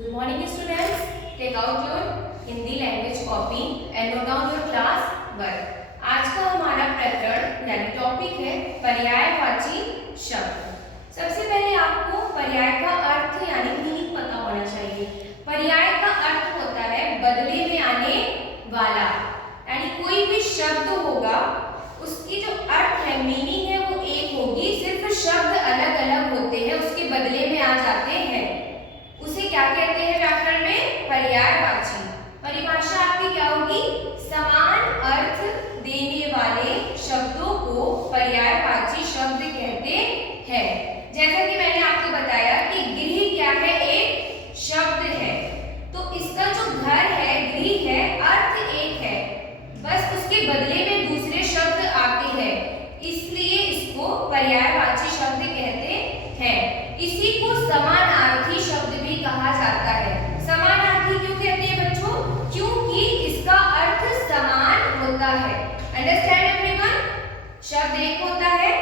Good morning students. Take out your Hindi language copy and note down your class work. आज का हमारा प्रकरण यानी टॉपिक है पर्यायवाची शब्द। सबसे पहले आपको पर्याय का अर्थ यानी मीनिंग पता होना चाहिए। पर्याय का अर्थ होता है बदले में आने वाला, यानी कोई भी शब्द होगा उसकी जो अर्थ है मीनिंग है वो एक होगी, सिर्फ शब्द अलग अलग होते हैं, उसके बदले में आ जाते हैं। उसे क्या कहते हैं व्याकरण में? पर्यायवाची। परिभाषा आपकी क्या होगी? समान अर्थ देने वाले शब्दों को पर्यायवाची शब्द कहते हैं। जैसा कि मैंने आपको बताया कि गृह क्या है? एक शब्द है, तो इसका जो घर है गृह है, अर्थ एक है, बस उसके बदले में दूसरे शब्द आते हैं, इसलिए इसको पर्यायवाची शब्द कहते हैं। इसी को समानार्थी शब्द भी कहा जाता है। समानार्थी क्यों कहते हैं बच्चों? क्योंकि इसका अर्थ समान होता है। Understand everyone? शब्द एक होता है,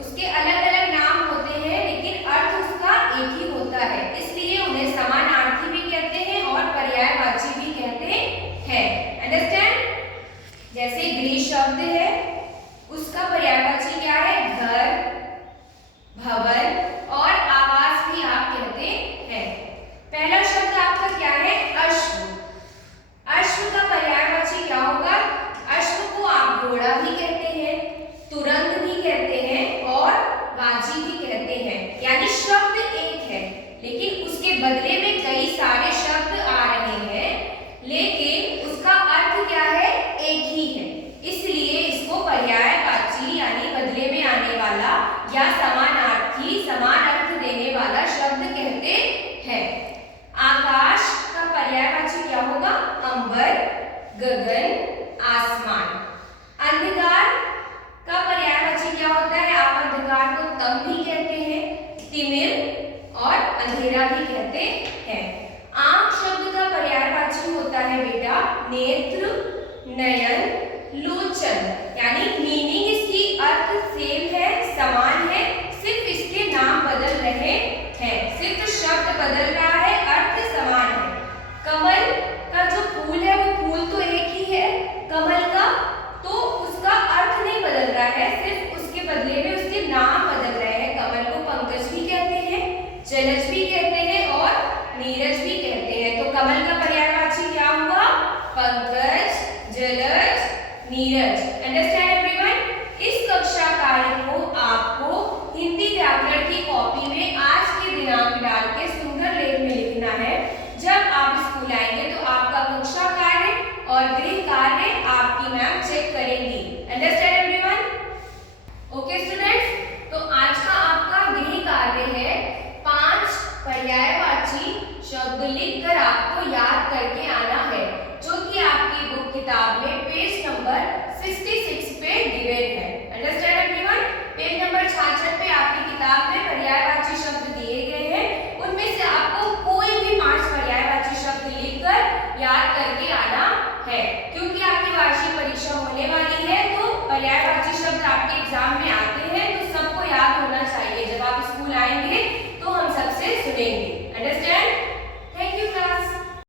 उसके अलग अलग नाम होते हैं, लेकिन अर्थ उसका एक ही होता है, इसलिए उन्हें समानार्थी भी कहते हैं और पर्यायवाची भी कहते हैं। अंडरस्टैंड? जैसे गृह शब्द है, उसका पर्यायवाची क्या है? घर, भवन और आवास भी आप कहते हैं। पहला शब्द आपका क्या है? अश्व। अश्व का पर्यायवाची क्या होगा? अश्व को आप घोड़ा भी कहते हैं, तुरंग भी कहते हैं और बाजी भी कहते हैं, यानी शब्द एक है, लेकिन उसके बदले में कई सारे शब्द आ रहे हैं, लेकिन उसका अर्थ क्या है? एक ही है, इसलिए इसको पर्यायवाची यानी बदले में आने वाला या समानार्थी, समान अर्थ देने वाला शब्द कहते हैं। आकाश का पर्यायवाची क्या होगा? अंबर, गगन, आसमान। अंधकार का पर्यायवाची क्या होता है? आप अंधकार को तम भी कहते हैं, तिमिर और अंधेरा भी कहते हैं। आंख शब्द का पर्यायवाची होता है बेटा नेत्र, नयन, लोचन, यानी मीनिंग इसकी अर्थ सेम है, समान है, सिर्फ इसके नाम बदल रहे हैं, सिर्फ शब्द बदल रहा है, अर्थ समान है। कमल का जो फूल है वो फूल तो एक ही है कमल का, तो उसका अर्थ नहीं बदल रहा है, सिर्फ उसके बदले में उसके नाम बदल रहे हैं। कमल को पंकज भी कहते हैं, जलज भी कहते हैं और नीरज भी कहते हैं, तो कमल का पर्यायवाची क्या हुआ? पंकज, जलज, नीरज। Understand everyone? इस कक्षा कार्य को आपको हिंदी व्याकरण की कॉपी में आज के दिनांक डाल के सुंदर लेख में लिखना है। जब आप स्कूल आएंगे तो आपका कक्षा कार्य और गृह कार्य आपकी मैम चेक करेंगी। Understand everyone? ओके स्टूडेंट्स, तो आज का आपका गृह कार्य है 5 पर्यायवाची शब्द लिखकर आपको याद करके आना है, जो कि आपकी बुक किताब में पेज नंबर 66 पे गिवन है। Understand everyone? पेज नंबर 66 पे आपकी किताब में पर्यायवाची शब्द दिए गए हैं, उनमें से आपको कोई भी 5 पर्यायवाची शब्द लिखकर याद करके आना है, क्योंकि आपकी वार्षिक परीक्षा होने वाली है, तो पर्यायवाची शब्द आपके एग्जाम में आते हैं, तो सबको याद होना चाहिए। जब आप स्कूल आएंगे